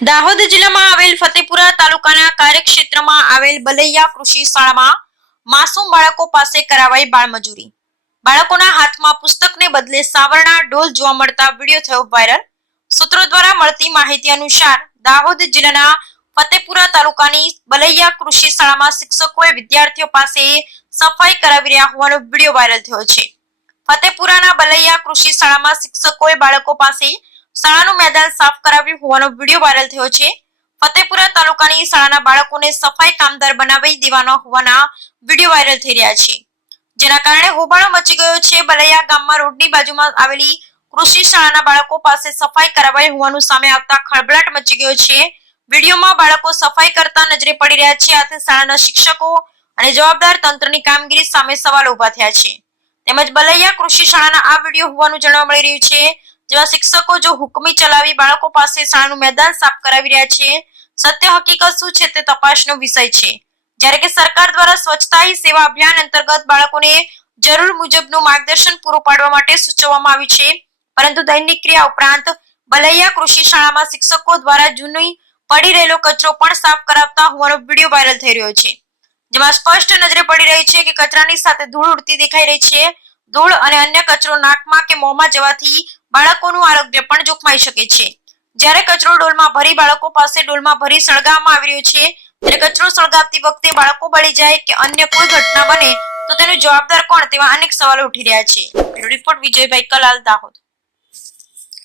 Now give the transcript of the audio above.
દાહોદ જિલ્લામાં આવેલ ફતેપુરા તાલુકાના કાર્યક્ષેત્રમાં આવેલ બલૈયા કૃષિ શાળામાં માસૂમ બાળકો પાસે કરાવાઈ બાળમજૂરી। બાળકોના હાથમાં પુસ્તકને બદલે સાવરણા ડોલ જોવા મળતા વિડીયો થયો વાયરલ। સૂત્રો દ્વારા મળતી માહિતી અનુસાર દાહોદ જિલ્લાના ફતેપુરા તાલુકાની બલૈયા કૃષિ શાળામાં શિક્ષકોએ વિદ્યાર્થીઓ પાસે સફાઈ કરાવી રહ્યા હોવાનો વિડીયો વાયરલ થયો છે। ફતેપુરાના બલૈયા કૃષિ શાળામાં શિક્ષકોએ બાળકો પાસે શાળાનું મેદાન સાફ કરાવ્યું હોવાનો વિડીયો વાયરલ થયો છે। ફતેપુરા તાલુકાની શાળાના બાળકોને સફાઈ કામદાર બનાવી દેવાના હોવાના વિડીયો વાયરલ થઈ રહ્યા છે, જેના કારણે હોબાળો મચી ગયો છે। બલૈયા ગામમાં રોડની બાજુમાં આવેલી કૃષિ શાળાના બાળકો પાસે સફાઈ કરાવાઈ હોવાનું સામે આવતા ખળભળાટ મચી ગયો છે। વિડીયોમાં બાળકો સફાઈ કરતા નજરે પડી રહ્યા છે, આથી શાળાના શિક્ષકો અને જવાબદાર તંત્રની કામગીરી સામે સવાલો ઉભા થયા છે। તેમજ બલૈયા કૃષિ શાળાના આ વિડીયો હોવાનું જાણવા મળી રહ્યું છે, જેમાં શિક્ષકો જો હુકમી ચલાવી બાળકો પાસે શાળાનું મેદાન સાફ કરાવી રહ્યા છે। સત્ય હકીકત શું છે તે તપાસનો વિષય છે, જ્યારે કે સરકાર દ્વારા સ્વચ્છતા હી સેવા અભિયાન અંતર્ગત બાળકોને જરૂર મુજબનું માર્ગદર્શન પૂરું પાડવા માટે સૂચવવામાં આવ્યું છે, પરંતુ દૈનિક ક્રિયા ઉપરાંત બલૈયા કૃષિ શાળામાં શિક્ષકો દ્વારા જૂની પડી રહેલો કચરો પણ સાફ કરાવતા હોવાનો વિડીયો વાયરલ થઈ રહ્યો છે, જેમાં સ્પષ્ટ નજરે પડી રહી છે કે કચરાની સાથે ધૂળ ઉડતી દેખાઈ રહી છે। ધૂળ અને અન્ય કચરો નાકમાં કે મોંમાં જવાથી બાળકોનું આરોગ્ય પણ જોખમાઈ શકે છે। જ્યારે કચરો ડોલમાં ભરી બાળકો પાસે ડોલમાં ભરી સળગાવવામાં આવી રહ્યો છે, ત્યારે કચરો સળગાવતી વખતે બાળકો બળી જાય કે અન્ય કોઈ ઘટના બને તો તેનો જવાબદાર કોણ તેવા અનેક સવાલો ઉઠી રહ્યા છે। રિપોર્ટ વિજયભાઈ કલાલ, દાહોદ।